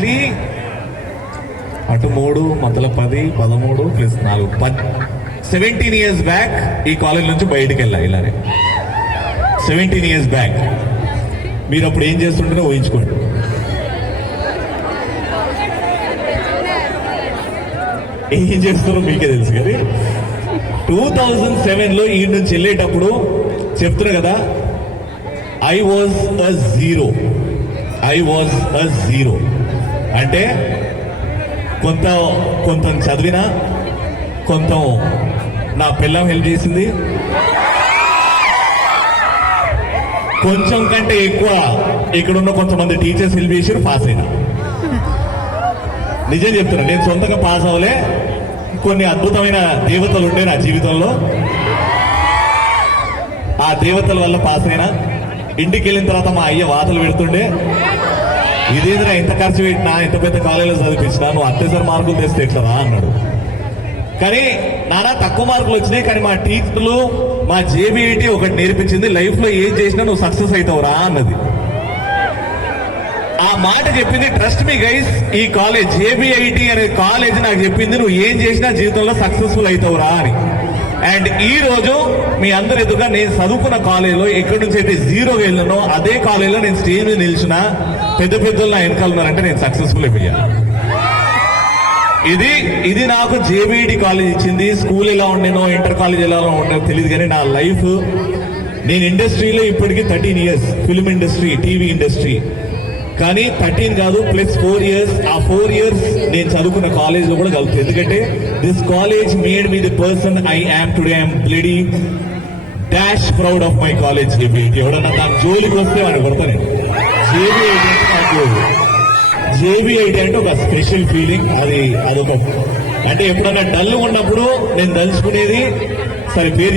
Exactly అటు 3 మధ్యలో 10, 13 plus 4 17 years back ఈ కాలేజ్ నుంచి బయటికి వెళ్ళా ఇలానే. 17 ఇయర్స్ బ్యాక్. మీరు అప్పుడు ఏం చేస్తుంటేనే ఊహించుకోండి. ఏం చేస్తారో మీకే తెలుసు కానీ 2007లో ఈ నుంచి వెళ్ళేటప్పుడు చెప్తున్నా కదా, ఐ వాజ్ అ జీరో. అంటే కొంత చదివినా, కొంత నా పిల్లం హెల్ప్ చేసింది, కొంచెం కంటే ఎక్కువ ఇక్కడున్న కొంతమంది టీచర్స్ హెల్ప్ చేసి పాస్ అయినా. నిజం చెప్తున్నా, నేను సొంతంగా పాస్ అవ్వలే, కొన్ని అద్భుతమైన దేవతలు ఉండే నా జీవితంలో, ఆ దేవతల వల్ల పాస్ అయినా. ఇంటికి వెళ్ళిన తర్వాత మా అయ్య వాతలు పెడుతుండే, ఇదేదిరా ఇంత ఖర్చు పెట్టినా, ఇంత పెద్ద కాలేజీలో చదివించినా, నువ్వు అత్యవసర మార్కులు తెస్తే ఎట్లరా అన్నాడు. కానీ నానా తక్కువ మార్కులు వచ్చినాయి, కానీ మా టీచర్లు, మా జేబీఐటీ ఒకటి నేర్పించింది, లైఫ్ లో ఏం చేసినా నువ్వు సక్సెస్ అవుతావురా అన్నది. ఆ మాట చెప్పింది. ట్రస్ట్ మీ గైస్, ఈ కాలేజ్ జేబీఐటీ అనే కాలేజ్ నాకు చెప్పింది నువ్వు ఏం చేసినా జీవితంలో సక్సెస్ఫుల్ అవుతావురా అని. అండ్ ఈ రోజు మీ అందరు ఎదురుగా నేను చదువుకున్న కాలేజీలో ఎక్కడి నుంచి అయితే జీరోగా వెళ్ళానో అదే కాలేజీలో నేను స్టేజ్ మీద నిలిచిన, పెద్ద పెద్దలు నా వెనకాల ఉన్నారంటే నేను సక్సెస్ఫుల్ అయిపోయాను. ఇది నాకు జేబీఐటీ కాలేజ్ ఇచ్చింది. స్కూల్ ఎలా ఉండేనో, ఇంటర్ కాలేజ్ ఎలా ఉండేనో తెలియదు, కానీ నా లైఫ్, నేను ఇండస్ట్రీలో ఇప్పటికీ 13 years, film industry, TV industry. కానీ 13 కాదు ప్లస్ 4 ఇయర్స్. ఆ 4 ఇయర్స్ నేను చదువుకున్న కాలేజ్ లో కూడా కలుగుతుంది. ఎందుకంటే this college made me the person I am today. I'm bloody dash proud of my college JBIT. ఎవడన్నా దాని జోలికి వస్తే వాడిని కొడతాను. జేబీఐటీ అంటే ఒక స్పెషల్ ఫీలింగ్. అదొక, అంటే ఎప్పుడన్నా డల్ ఉన్నప్పుడు నేను తలుచుకునేది, సరే పేరు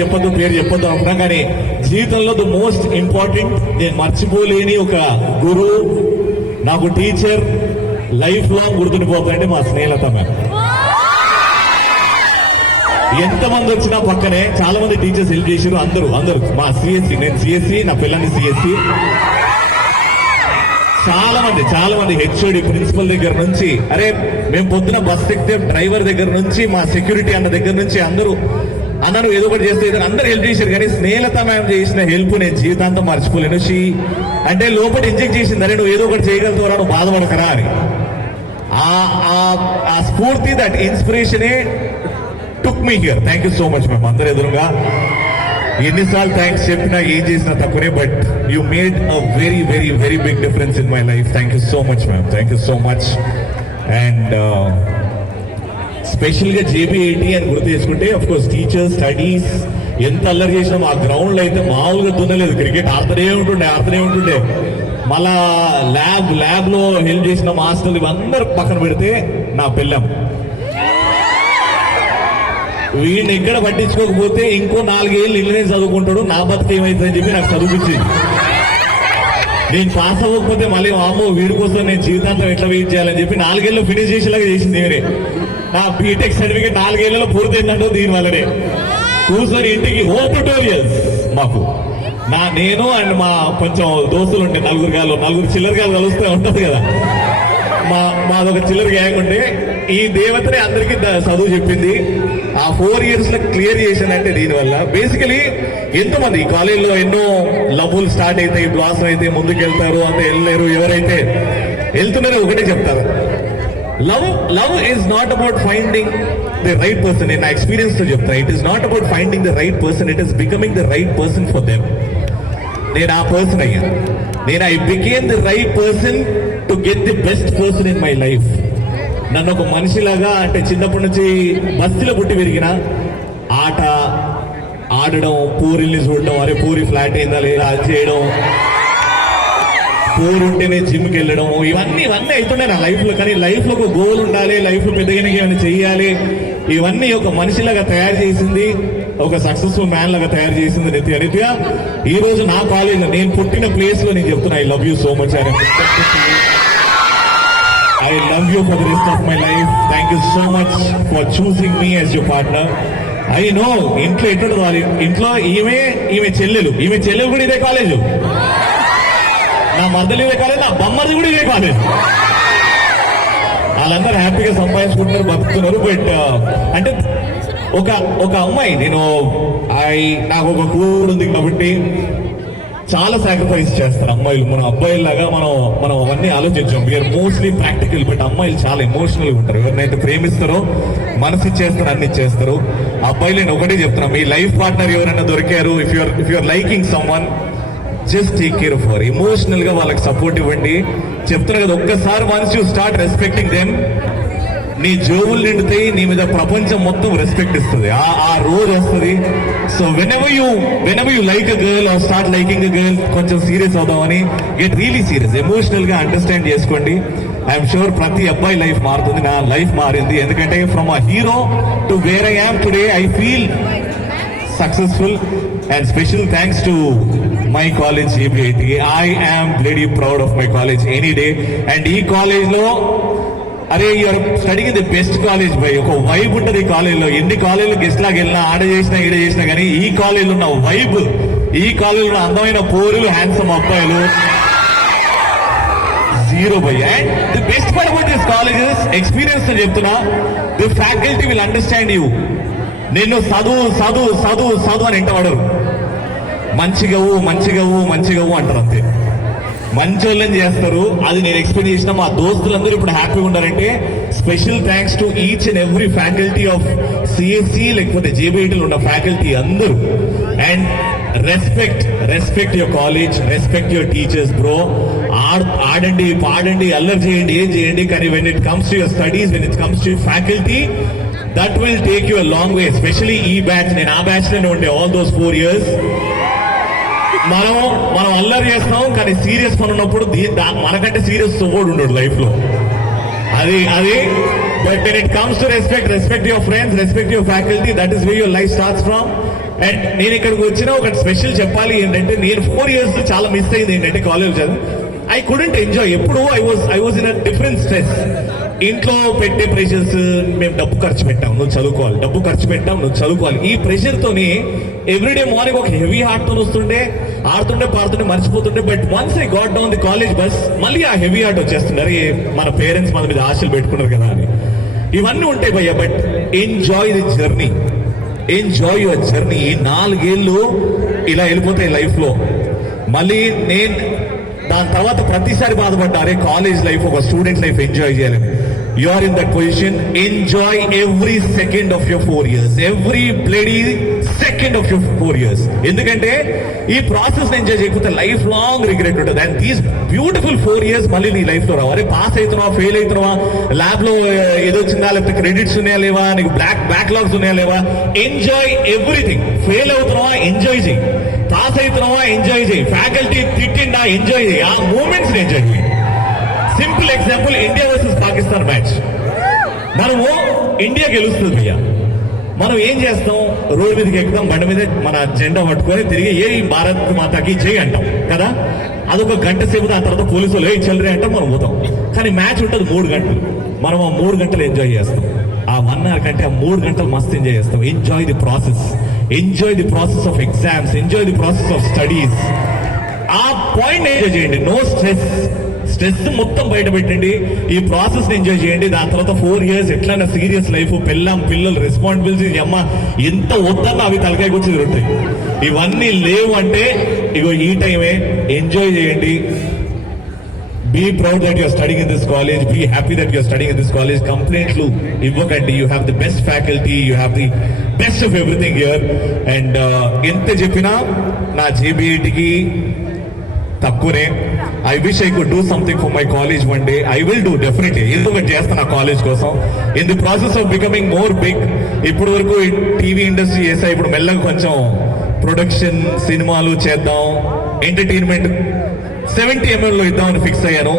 చెప్పొద్దు అనుకున్నా, కానీ జీవితంలో ద మోస్ట్ ఇంపార్టెంట్, నేను మర్చిపోలేని ఒక గురువు, నాకు టీచర్, లైఫ్ లాంగ్ గుర్తుండిపోతాయంటే మా స్నేహలత మ్యామ్. ఎంతమంది వచ్చినా పక్కనే చాలా మంది టీచర్స్ హెల్ప్ చేశారు. అందరూ మా సిఎస్సి, నేను సిఎస్సి, నా పిల్లల్ని సిఎస్సి. చాలా మంది హెచ్ఓడి, ప్రిన్సిపల్ దగ్గర నుంచి, అరే మేము పొద్దున బస్ ఎక్కితే డ్రైవర్ దగ్గర నుంచి, మా సెక్యూరిటీ అన్న దగ్గర నుంచి అందరూ అన్నను ఏదో ఒకటి చేస్తే అందరూ హెల్ప్ చేశారు. కానీ స్నేహలత మ్యామ్ చేసిన హెల్ప్ నేను జీవితాంతం మర్చిపోలేను. అంటే లోపల ఇంజెక్ట్ చేసింది, అరే నువ్వు ఏదో ఒకటి చేయగలుగుతావరా, నువ్వు బాధపడకరా అని. ఆ స్ఫూర్తి, దట్ ఇన్స్పిరేషనే took me here. Thank you so much ma'am. అందరు ఎదురుగా ఎన్నిసార్లు థ్యాంక్స్ చెప్పినా, ఏం చేసినా తక్కువనే, but you made a very very very big difference in my life. Thank you so much ma'am, thank you so much. And స్పెషల్గా JBIT అని గుర్తు చేసుకుంటే, అఫ్ కోర్స్ టీచర్స్, స్టడీస్, ఎంత అల్లరి చేసినా ఆ గ్రౌండ్ లో అయితే మామూలుగా దున్నలేదు. క్రికెట్ ఆడుతూనే ఉంటుండే. మళ్ళా ల్యాబ్ లో హెల్ప్ చేసిన మాస్టర్లు ఇవందరూ పక్కన పెడితే, నా పిల్లం వీడిని ఎక్కడ పట్టించుకోకపోతే ఇంకో 4 ఏళ్ళు ఇళ్ళనే చదువుకుంటాడు, నా బతుకు ఏమైతుందని చెప్పి నాకు చదువుపించింది. నేను పాస్ అవ్వకపోతే మళ్ళీ అమ్మో వీడి కోసం నేను జీవితాంతం ఎట్లా వెయిట్ చేయాలని చెప్పి 4 ఏళ్ళు ఫినిష్ చేసేలాగా చేసింది నేనే. నా బీటెక్ సర్టిఫికేట్ 4 ఏళ్లలో పూర్తయిందంటో దీని వల్లనే. కూర్చొని ఇంటికి హోమ్ ట్యూటోరియల్స్ మాకు, నేను అండ్ మా కొంచెం దోస్తులు ఉంటే నలుగురు చిల్లరగాలు కలుస్తూ ఉంటది కదా, మాదొక చిల్లర గ్యాంగ్ ఉంటే, ఈ దేవతనే అందరికీ చదువు చెప్పింది. ఆ 4 ఇయర్స్ లో క్లియర్ చేశానంటే దీనివల్ల. బేసికలీ ఎంతమంది ఈ కాలేజీలో ఎన్నో లవ్వులు స్టార్ట్ అవుతాయి, బ్లాసమ్ అయితే ముందుకు వెళ్తారు, అంతే వెళ్ళలేరు. ఎవరైతే వెళ్తున్నారో ఒకటే చెప్తారు, love is not about finding the right person. నేను నా ఎక్స్పీరియన్స్ తో చెప్తా, it is not about finding the right person, it is becoming the right person for them. నేను ఆ పర్సన్ అయ్యా. I became the right person to get the best person in my life. నన్ను ఒక మనిషిలాగా, అంటే చిన్నప్పటి నుంచి బస్తీలో పుట్టి పెరిగిన, ఆట ఆడడం, పూరిల్ని చూడడం, అరే పూరి ఫ్లాట్ అయిందా లేదా అది చేయడం, పూరి ఉంటేనే జిమ్కి వెళ్ళడం, ఇవన్నీ అవుతుండే నా లైఫ్ లో. కానీ లైఫ్ లో ఒక గోల్ ఉండాలి, లైఫ్ లో పెద్దగా ఏమైనా చెయ్యాలి, ఇవన్నీ ఒక మనిషిలాగా తయారు చేసింది, ఒక సక్సెస్ఫుల్ మ్యాన్ లాగా తయారు చేసింది నిత్య. ఈ రోజు నా కాలేజ్, నేను పుట్టిన ప్లేస్ లో నేను చెప్తున్నా, I love you so much. I love you for the rest of my life. Thank you so much for choosing me as your partner. I know, ఇంట్లో ఎట్లుంటుంది వాళ్ళు, ఇంట్లో ఈమె చెల్లెలు కూడా ఇదే కాలేజు, నా మర్దలు ఇదే కాలేజ్, నా బొమ్మది కూడా ఇదే కాలేజ్. వాళ్ళందరూ హ్యాపీగా సంపాదించుకుంటున్నారు, బతుకుతున్నారు. బట్ అంటే ఒక అమ్మాయి, నాకు ఒక కూతురు ఉంది కాబట్టి చాలా సాక్రిఫైస్ చేస్తారు అమ్మాయిలు. మన అబ్బాయిలాగా మనం అవన్నీ ఆలోచించాం. We are mostly practical. బట్ అమ్మాయిలు చాలా ఎమోషనల్గా ఉంటారు. ఎవరినైతే ప్రేమిస్తారో మనసు ఇచ్చేస్తారు, అన్ని ఇచ్చేస్తారు. అబ్బాయిలు నేను ఒకటే చెప్తున్నా, మీ లైఫ్ పార్ట్నర్ ఎవరైనా దొరికారు, if you're liking someone, just take care of her. Emotional గా వాళ్ళకి సపోర్ట్ ఇవ్వండి. చెప్తున్నా కదా, ఒక్కసారి once you start respecting them, నీ జోబులు నిండుతాయి, నీ మీద ప్రపంచం మొత్తం రెస్పెక్ట్ ఇస్తుంది. ఆ రోజు వస్తుంది. So whenever you like a girl or start liking a girl, కొంచెం సీరియస్ అవుదామని, గెట్ రియలీ సీరియస్. ఎమోషనల్ గా అండర్స్టాండ్ చేసుకోండి. ఐఎమ్ షూర్ ప్రతి అబ్బాయి లైఫ్ మారుతుంది. నా లైఫ్ మారింది. ఎందుకంటే from a hero to where I am today, I feel successful. And special thanks to my college JBIT. I am bloody proud of my college any day. And ఈ college లో, అరే you're studying in the best college బై. ఒక vibe ఉంటుంది ఈ college లో. ఎన్ని కాలేజీలో గెస్ట్ లాగా వెళ్ళినా, ఆడ చేసినా ఈడ చేసినా కానీ ఈ కాలేజ్ లో ఉన్న వైబ్, ఈ కాలేజ్ లో అందమైన పోరులు, హ్యాండ్సమ్ అబ్బాయిలు zero by. And the best part about this colleges experience తో చెప్తున్నా, the faculty will understand you. నిన్ను చదువు అని ఎంటవాడరు. మంచిగా అంటారు అంతే. మంచోళ్ళని చేస్తారు. అది నేను ఎక్స్ప్లెయిన్ చేసిన. మా దోస్తులందరూ ఇప్పుడు హ్యాపీగా ఉన్నారంటే special thanks to each and every faculty of CSC లేకపోతే జేబీఐటీలో ఉన్న ఫ్యాకల్టీ అందరూ. And respect your college, respect your teachers bro. ఆడండి, పాడండి, అల్లరి చేయండి, ఏం చేయండి, కానీ when it comes to your studies, when it comes to faculty, that will take you a long way. Especially ఈ బ్యాచ్, నేను ఆ బ్యాచ్ లోనే ఉండే all those 4 years. మనం అల్లరి చేస్తాం, కానీ సీరియస్ పని ఉన్నప్పుడు మనకంటే సీరియస్ సపోర్ట్ ఉండడు లైఫ్ లో. అది but when it comes to respect your friends, respect your faculty, that is where your life starts from. And నేను ఇక్కడికి వచ్చిన ఒక స్పెషల్ చెప్పాలి ఏంటంటే, నేను 4 years చాలా మిస్ అయింది ఏంటంటే కాలేజ్. I couldn't enjoy. ఎప్పుడు I was in a different stress. ఇంట్లో పెట్టే ప్రెషర్స్, మేము డబ్బు ఖర్చు పెట్టాం, నువ్వు చదువుకోవాలి, డబ్బు ఖర్చు పెట్టాం, నువ్వు చదువుకోవాలి. ఈ ప్రెషర్ తోని ఎవ్రీడే మార్నింగ్ ఒక హెవీ హార్ట్ తో వస్తుండే, ఆడుతుండే, పాడుతుండే, మర్చిపోతుండే. But once I got down the college bus, మళ్ళీ ఆ హెవీ హార్ట్ వచ్చేస్తున్నారు. మన పేరెంట్స్ మన మీద ఆశలు పెట్టుకున్నారు కదా అని. ఇవన్నీ ఉంటాయి భయ్య. But enjoy the journey, enjoy your journey. ఈ 4 ఏళ్ళు ఇలా వెళ్ళిపోతాయి లైఫ్ లో. మళ్ళీ నేను దాని తర్వాత ప్రతిసారి బాధపడ్డారే కాలేజ్ లైఫ్, ఒక స్టూడెంట్ లైఫ్ ఎంజాయ్ చేయాలని. You are in that position. Enjoy every second of your 4 years. Every bloody second of your 4 years. ఎందుకంటే ఈ ప్రాసెస్ ఎంజాయ్ చేయకపోతే లైఫ్ లాంగ్ రిగ్రెట్ ఉంటుంది. అండ్ దీస్ బ్యూటిఫుల్ 4 years మళ్ళీ నీ life లో రావు. అరే పాస్ అవుతున్నావా, ఫెయిల్ అవుతున్నావా, ల్యాబ్ లో ఏదొచ్చిందా, లేకపోతే క్రెడిట్స్ ఉన్నాయా లేవా, నీకు బ్యాక్లాగ్స్ ఉన్నాయా లేవా, ఎంజాయ్ ఎవ్రీథింగ్. ఫెయిల్ అవుతున్నావా, ఎంజాయ్ చేయి. పాస్ అవుతున్నావా, ఎంజాయ్ చేయి. ఫ్యాకల్టీ తిట్టిండా, ఎంజాయ్ చేయి. ఆ మూమెంట్స్ ఎంజాయ్ చేయి. Simple example, India versus Pakistan match. మనము ఇండియా గెలుస్తుంది భయ్యా, మనం ఏం చేస్తాం, రోడ్ మీదకి ఎక్కుతాం, బండి మీద మన జెండా పట్టుకొని తిరిగి ఏ భారత్ మాతాకి జై అంటాం కదా. అదొక గంట సేపు, దాని తర్వాత పోలీసులు ఏ చెల్లరే అంటాం, మనం పోతాం. కానీ మ్యాచ్ ఉంటుంది 3 గంటలు. మనం ఆ 3 గంటలు ఎంజాయ్ చేస్తాం. ఆ 1 hour కంటే ఆ 3 గంటలు మస్తు ఎంజాయ్ చేస్తాం. Enjoy the process of exams, enjoy the process of studies. ఆ పాయింట్ ఎంజాయ్ చేయండి. నో స్ట్రెస్ మొత్తం బయట పెట్టండి. ఈ ప్రాసెస్ ఎంజాయ్ చేయండి. దాని తర్వాత 4 years ఎట్లన్నా సీరియస్ లైఫ్, పిల్లలు, రెస్పాన్సిబిలిటీస్, అమ్మ ఎంత వద్దన్నా అవి తలకాయకు వచ్చి తిరుగుతాయి. ఇవన్నీ లేవు అంటే ఇగో ఈ టైమే ఎంజాయ్ చేయండి. Be proud that you're studying in this college, be happy that you're studying in this college. కంప్లైంట్లు ఇవ్వకండి. You have the best faculty, you have the best of everything here. And ఎంత చెప్పినా నా జేబీఐటీకి తక్కువనే. I wish I could do something for my college one day. I will do definitely. ఎందుకంటే చేస్తాను ఆ కాలేజ్ కోసం. In the process of becoming more big. ఇప్పుడు వరకు టీవీ ఇండస్ట్రీ చేసా, ఇప్పుడు మెల్లగా కొంచెం ప్రొడక్షన్, సినిమాలు చేద్దాం, ఎంటర్టైన్మెంట్ 70 mm లో ఇద్దామని ఫిక్స్ అయ్యాను.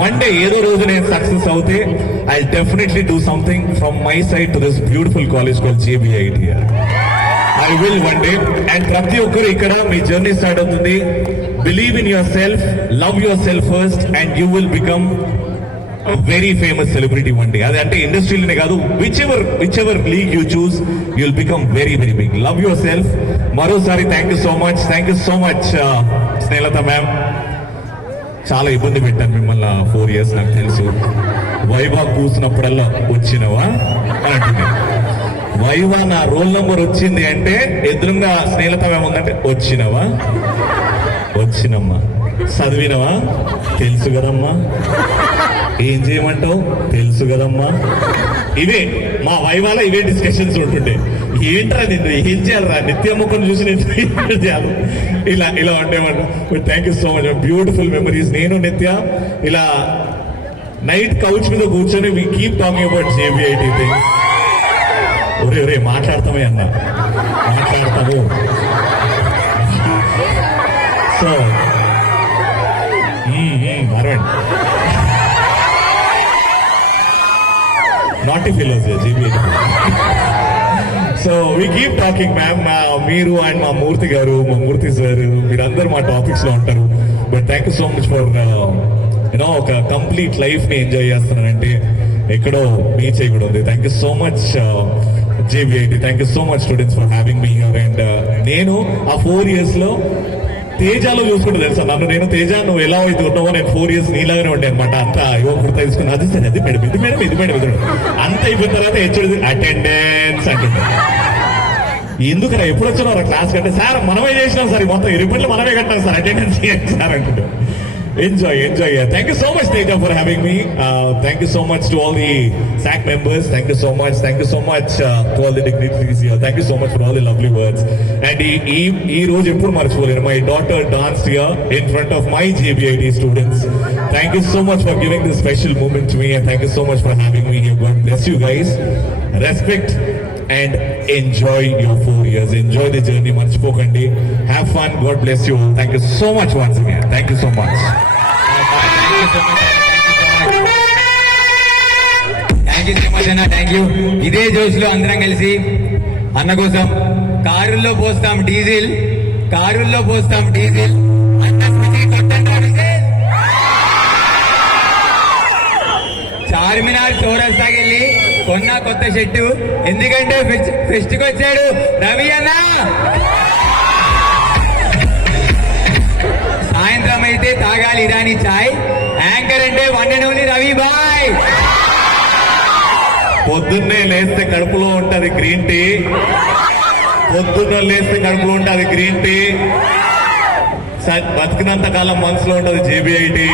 వన్ డే ఏదో రోజు నేను సక్సెస్ అవుతే I definitely do something from my side to this beautiful college call JBIT. I will one day. And ప్రతి ఒక్కరు ఇక్కడ మీ జర్నీ స్టార్ట్ అవుతుంది. Believe in yourself, love yourself first, and you will become very famous celebrity one day. అది అంటే ఇండస్ట్రీలోనే కాదు, whichever league you choose, you will become very very big. Love yourself. మరోసారి thank you so much Snehalatha ma'am. చాలా ఇబ్బంది పెట్టాను మిమ్మల్ని 4 years నాకు తెలుసు. వైవా కూసినప్పుడల్లా వచ్చినవా అని అంటుంది. వైవా నా రోల్ నంబర్ వచ్చింది అంటే ఎదురుగా స్నేహితం ఏముందంటే వచ్చినవా, వచ్చినమ్మా. చదివినవా, తెలుసు కదమ్మా. ఏం చేయమంటావు, తెలుసు కదమ్మా. ఇవే మా వైవాలో ఇవే డిస్కషన్స్ ఉంటుండే. ఏంట్రా నిన్ను ఏం చేయాలరా, నిత్య ముఖం చూసి నేను చేయాలి, ఇలా ఇలా ఉండేవాడు. But thank you so much, beautiful memories. నేను నిత్య ఇలా నైట్ కౌచ్ మీద కూర్చొని we keep talking about JBIT thing. ఒరే ఒరే మాట్లాడతామే అన్న, మాట్లాడతాము. సో అరవండి not fellows JBIT. So we keep talking ma'am. మీరు అండ్ మా మూర్తి గారు, మా మూర్తి సార్, మీరందరూ మా టాపిక్స్ లో ఉంటారు. But thank you so much for you know ఒక కంప్లీట్ లైఫ్ ని ఎంజాయ్ చేస్తున్నానంటే ఎక్కడో మీ చేయకూడదు ఉంది. Thank you so much JBIT, thank you so much students for having me here. And నేను ఆ 4 years లో తేజాలో చూసుకుంటే తెలుసా నన్ను, నేను తేజ నువ్వు ఎలా అయితే ఉన్నావో నేను 4 years నీలాగానే ఉండే అనమాట. అంత యువకుడు తెలుసుకుని అది సరే అది మేడం ఇది మేడం ఇది మేడం ఇది అంత అయిపోయిన తర్వాత హెచ్ఓడి అటెండెన్స్ అంటుంది. ఎందుకురా ఎప్పుడు వచ్చినావు క్లాస్ కంటే, సార్ మనమే చేసినాం సార్, మొత్తం 20 రూపాయలు మనమే కట్టాం సార్, అటెండెన్స్ సార్ అంటుండే. Enjoy. Thank you so much, Teja, for having me. Thank you so much to all the SAC members. Thank you so much to all the dignitaries here. Thank you so much for all the lovely words. And ee roju eppudu marchipolenu, my daughter danced here in front of my JBIT students. Thank you so much for giving this special moment to me, and thank you so much for having me here. God bless you guys. Respect and enjoy your 4 years. Enjoy the journey. Marchipokandi. Have fun. God bless you all. Thank you so much once again. Thank you so much. Thank you so much అన్న, thank you. ఇదే జోష్లో అందరం కలిసి అన్న కోసం కారుల్లో పోస్తాం diesel, కారుల్లో పోస్తాం diesel. అన్న స్మృతి కొట్టండి డీజిల్. చార్మినార్ చౌరస్తాకి వెళ్ళి కొన్న కొత్త షర్టు, ఎందుకంటే ఫెస్ట్కి వచ్చాడు రవి అన్న. సాయంత్రం అయితే తాగాలి ఇరానీ చాయ్. యాంకర్ అంటే వన్ అండ్ ఓన్లీ రవి బాయ్. పొద్దున్నే లేస్తే కడుపులో ఉంటది గ్రీన్ టీ, పొద్దున్న లేస్తే కడుపులో ఉంటది గ్రీన్ టీ, బతికినంత కాలం మనసులో ఉంటది జేబీఐటీ.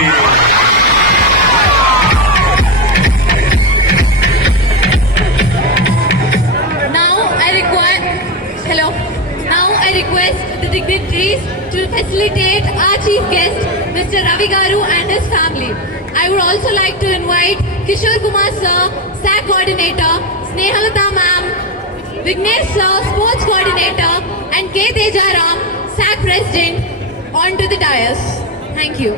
I request the dignitaries to facilitate our chief guest, Mr. Ravi Garu and his family. I would also like to invite Kishore Kumar sir, SAC coordinator, Snehalata ma'am, Vignesh sir, sports coordinator, and K. Teja Ram, SAC president, onto the dais. Thank you.